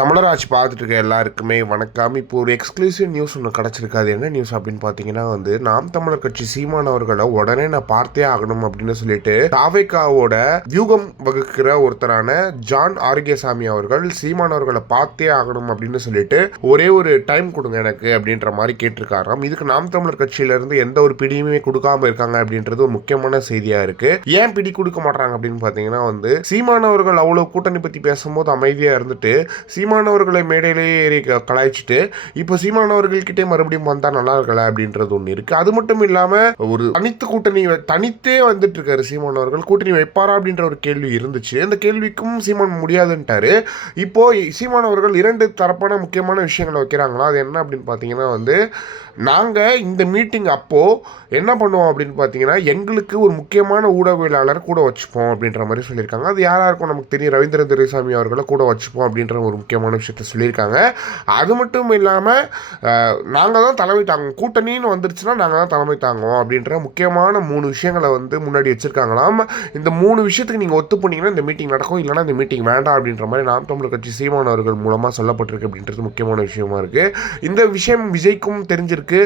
தமிழராட்சி பார்த்துட்டு இருக்க எல்லாருக்குமே வணக்கம். இப்போ ஒரு எக்ஸ்க்ளூசிவ் நியூஸ் ஒன்று கிடச்சிருக்காது. என்ன நியூஸ் அப்படின்னு பார்த்தீங்கன்னா வந்து நாம் தமிழர் கட்சி சீமான் அவர்களை உடனே நான் பார்த்தே ஆகணும் அப்படின்னு சொல்லிட்டு தாவேக்காவோட வியூகம் வகுக்கிற ஒருத்தரான ஜான் ஆரோக்கியசாமி அவர்கள் சீமான் அவர்களை பார்த்தே ஆகணும் அப்படின்னு சொல்லிட்டு ஒரே ஒரு டைம் கொடுங்க எனக்கு அப்படின்ற மாதிரி கேட்டிருக்காராம். இதுக்கு நாம் தமிழர் கட்சியிலிருந்து எந்த ஒரு பிடியுமே கொடுக்காம இருக்காங்க அப்படின்றது ஒரு முக்கியமான செய்தியா இருக்கு. ஏன் பிடி கொடுக்க மாட்டாங்க அப்படின்னு பார்த்தீங்கன்னா வந்து சீமானவர்கள் அவ்வளவு கூட்டணி பத்தி பேசும்போது அமைதியா இருந்துட்டு சீமானவர்களை மேடையிலேயே ஏறி க- கலாய்ச்சிட்டு இப்போ சீமானவர்கள்கிட்டே மறுபடியும் வந்தால் நல்லா இருக்கல அப்படின்றது ஒன்று இருக்குது அது மட்டும் இல்லாமல் ஒரு தனித்து கூட்டணி தனித்தே வந்துட்டு இருக்காரு சீமானவர்கள். கூட்டணி வைப்பாரா அப்படின்ற ஒரு கேள்வி இருந்துச்சு. அந்த கேள்விக்கும் சீமான் முடியாதுன்ட்டாரு. இப்போ சீமானவர்கள் இரண்டு தரப்பான முக்கியமான விஷயங்களை வைக்கிறாங்களா? அது என்ன அப்படின்னு பார்த்தீங்கன்னா வந்து நாங்கள் இந்த மீட்டிங் அப்போது என்ன பண்ணுவோம் அப்படின்னு பார்த்தீங்கன்னா எங்களுக்கு ஒரு முக்கியமான ஊடகவியலாளர் கூட வச்சுப்போம் அப்படின்ற மாதிரி சொல்லியிருக்காங்க. அது யாராக இருக்கும் நமக்கு தெரியும். ரவீந்திர துரைசாமி அவர்களை கூட வச்சுப்போம் அப்படின்ற ஒரு முக்கியமான விஷயத்த சொல்லியிருக்காங்க. அது மட்டும் இல்லாமல் நாங்கள் தான் தலைமை தாங்கும். கூட்டணின்னு வந்துருச்சுன்னா நாங்கள் தான் தலைமை தாங்குவோம் அப்படின்ற முக்கியமான மூணு விஷயங்களை வந்து முன்னாடி வச்சுருக்காங்களாம். இந்த மூணு விஷயத்துக்கு நீங்கள் ஒத்து போனீங்கன்னா இந்த மீட்டிங் நடக்கும். இல்லைன்னா இந்த மீட்டிங் வேண்டாம் அப்படின்ற மாதிரி நாம் தமிழர் கட்சி சீமானவர்கள் மூலமாக சொல்லப்பட்டிருக்கு அப்படின்றது முக்கியமான விஷயமா இருக்குது இந்த விஷயம் விஜய்க்கும் தெரிஞ்சிருக்கு.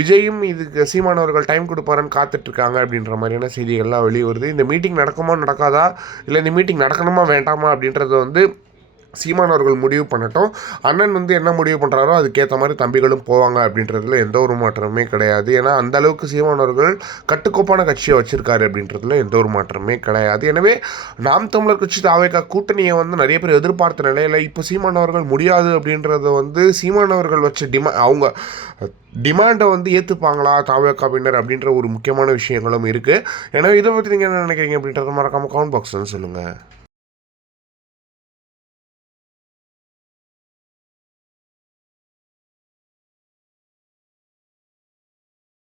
விஜயும் இதுக்கு சீமானவர்கள் டைம் கொடுப்பாருன்னு காத்துட்டு இருக்காங்க அப்படின்ற மாதிரியான செய்திகள்லாம் வெளியே வருது இந்த மீட்டிங் நடக்குமா நடக்காதா? இல்லை இந்த மீட்டிங் நடக்கணுமா வேண்டாமா அப்படின்றத வந்து சீமானவர்கள் முடிவு பண்ணட்டும். அண்ணன் வந்து என்ன முடிவு பண்ணுறாரோ அதுக்கேற்ற மாதிரி தம்பிகளும் போவாங்க அப்படின்றதுல எந்த ஒரு மாற்றமே கிடையாது. ஏன்னா அந்த அளவுக்கு சீமானவர்கள் கட்டுக்கோப்பான கட்சியை வச்சிருக்காரு அப்படின்றதுல எந்த ஒரு மாற்றமே கிடையாது. எனவே நாம் தமிழர் கட்சி தாவேக்கா கூட்டணியை வந்து நிறைய பேர் எதிர்பார்த்த நிலையில் இப்போ சீமானவர்கள் முடியாது அப்படின்றத வந்து சீமானவர்கள் வச்ச டிமா அவங்க டிமாண்டை வந்து ஏற்றுப்பாங்களா தாவேக்கா பின்னர் அப்படின்ற ஒரு முக்கியமான விஷயங்களும் இருக்குது எனவே இதை பற்றி நீங்கள் என்ன நினைக்கிறீங்க அப்படின்றத மறக்காமல் கமெண்ட் பாக்ஸ் சொல்லுங்கள்